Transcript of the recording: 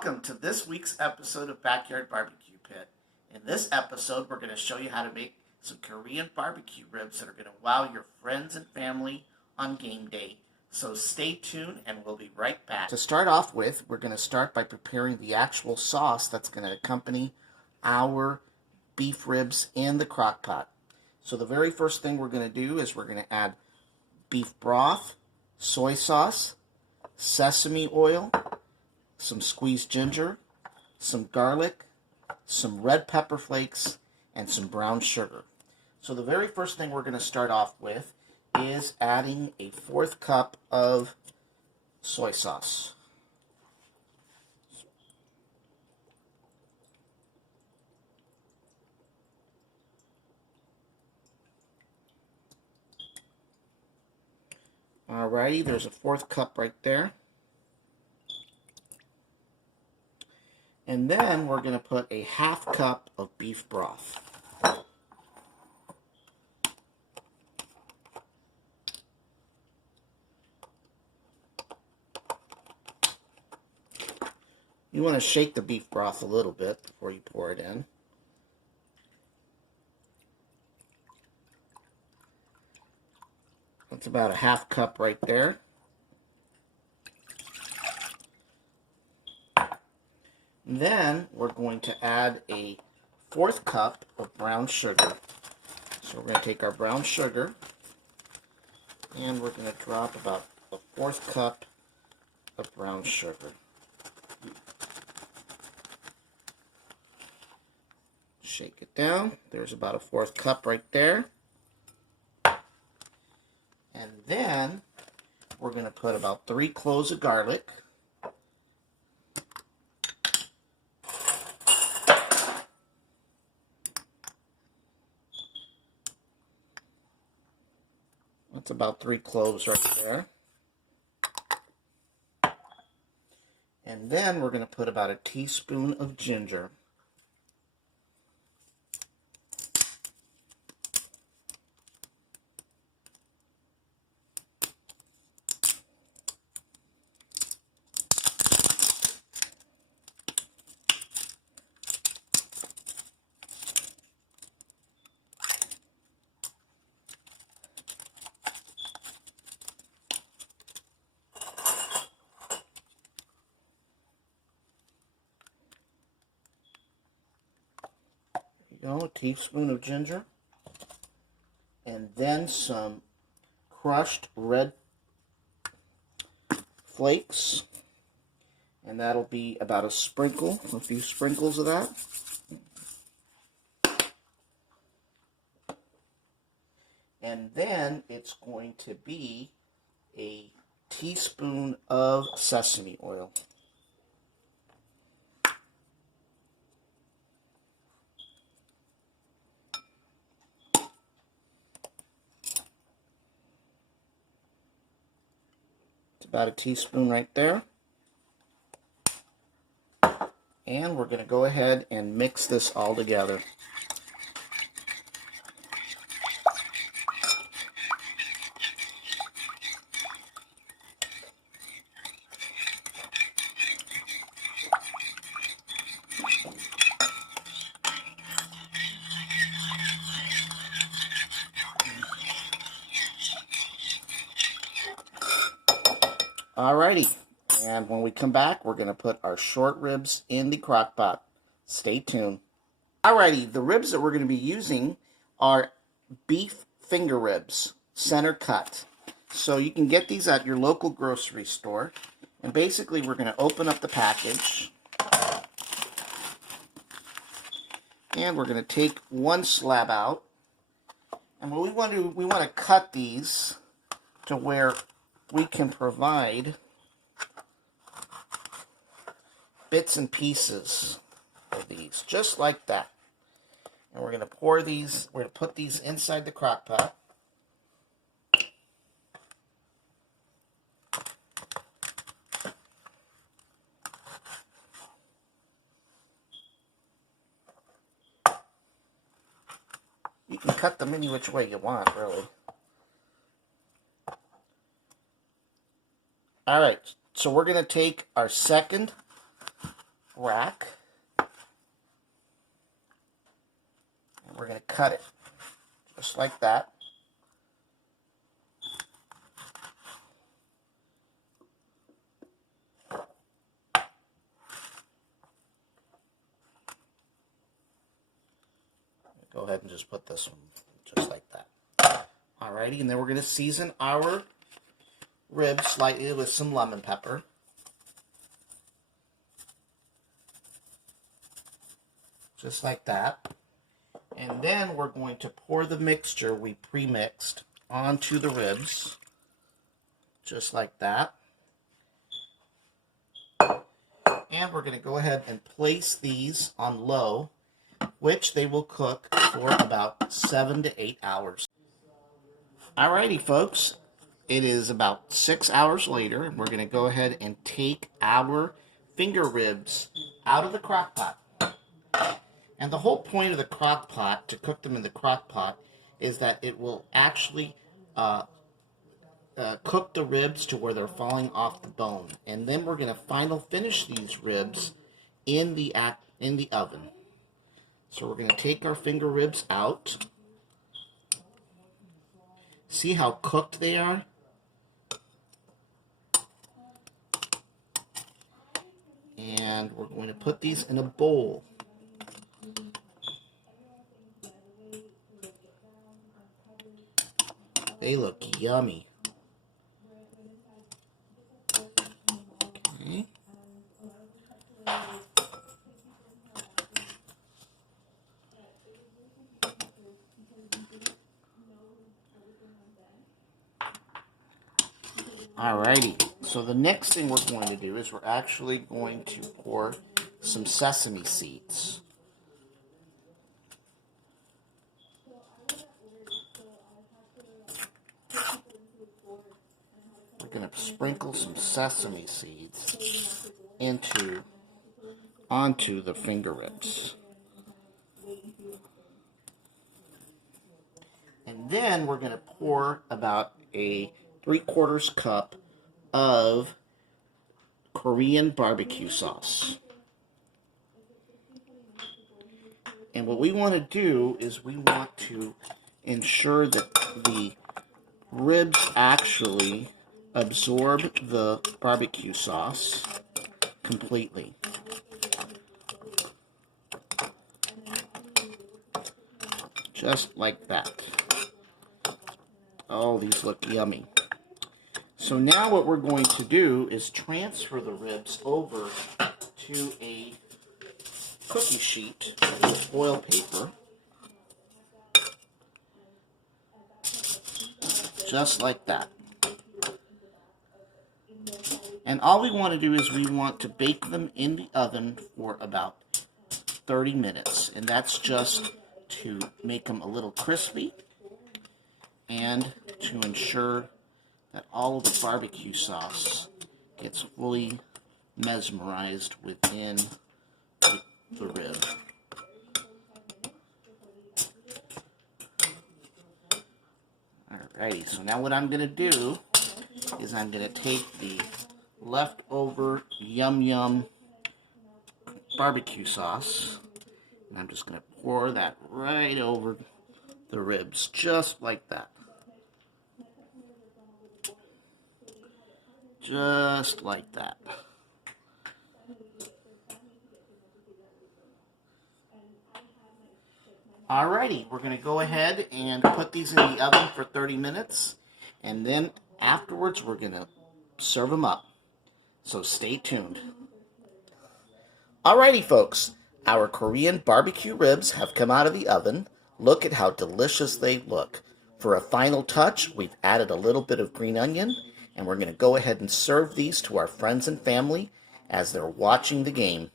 Welcome to this week's episode of Backyard Barbecue Pit. In this episode, we're going to show you how to make some Korean barbecue ribs that are going to wow your friends and family on game day. So stay tuned and we'll be right back. To start off with, we're going to start by preparing the actual sauce that's going to accompany our beef ribs in the crock pot. So the very first thing we're going to do is we're going to add beef broth, soy sauce, sesame oil, some squeezed ginger, some garlic, some red pepper flakes, and some brown sugar. So the very first thing we're going to start off with is adding a 1/4 cup of soy sauce. Alrighty, there's a 1/4 cup right there. And then we're going to put a 1/2 cup of beef broth. You want to shake the beef broth a little bit before you pour it in. That's about a 1/2 cup right there. Then we're going to add a 1/4 cup of brown sugar. So we're going to take our brown sugar and we're going to drop about a 1/4 cup of brown sugar. Shake it down. There's about a 1/4 cup right there. And then we're going to put about 3 cloves of garlic. That's about 3 cloves right there. And then we're going to put about a teaspoon of ginger. A teaspoon of ginger, and then some crushed red flakes, and that'll be about a few sprinkles of that. And then it's going to be a teaspoon of sesame oil. About a teaspoon right there. And we're going to go ahead and mix this all together. Alrighty, and when we come back, we're going to put our short ribs in the crock pot. Stay tuned. Alrighty, the ribs that we're going to be using are beef finger ribs, center cut. So you can get these at your local grocery store. And basically, we're going to open up the package. And we're going to take one slab out. And what we want to cut these to where we can provide bits and pieces of these, just like that. And we're going to we're going to put these inside the crock pot. You can cut them any which way you want, really. Alright, so we're going to take our second rack. And we're going to cut it just like that. Go ahead and just put this one just like that. Alrighty, and then we're going to season our ribs slightly with some lemon pepper. Just like that. And then we're going to pour the mixture we pre-mixed onto the ribs. Just like that. And we're going to go ahead and place these on low, which they will cook for about 7 to 8 hours. Alrighty, folks. It is about 6 hours later, and we're going to go ahead and take our finger ribs out of the crock pot. And the whole point of the crock pot, to cook them in the crock pot, is that it will actually cook the ribs to where they're falling off the bone. And then we're going to finish these ribs in the oven. So we're going to take our finger ribs out. See how cooked they are? And we're going to put these in a bowl. They look yummy. Okay. Alrighty, so the next thing we're going to do is we're actually going to pour some sesame seeds. We're going to sprinkle some sesame seeds onto the finger ribs. And then we're going to pour about a 3/4 cup of Korean barbecue sauce. And what we want to do is we want to ensure that the ribs actually absorb the barbecue sauce completely. Just like that. Oh, these look yummy. So now what we're going to do is transfer the ribs over to a cookie sheet with foil paper. Just like that. And all we want to do is we want to bake them in the oven for about 30 minutes. And that's just to make them a little crispy and to ensure that all of the barbecue sauce gets fully mesmerized within the rib. Alrighty, so now what I'm going to do is I'm going to take the leftover yum barbecue sauce and I'm just going to pour that right over the ribs, just like that. Just like that. Alrighty, we're going to go ahead and put these in the oven for 30 minutes. And then afterwards, we're going to serve them up. So stay tuned. Alrighty, folks. Our Korean barbecue ribs have come out of the oven. Look at how delicious they look. For a final touch, we've added a little bit of green onion. And we're going to go ahead and serve these to our friends and family as they're watching the game.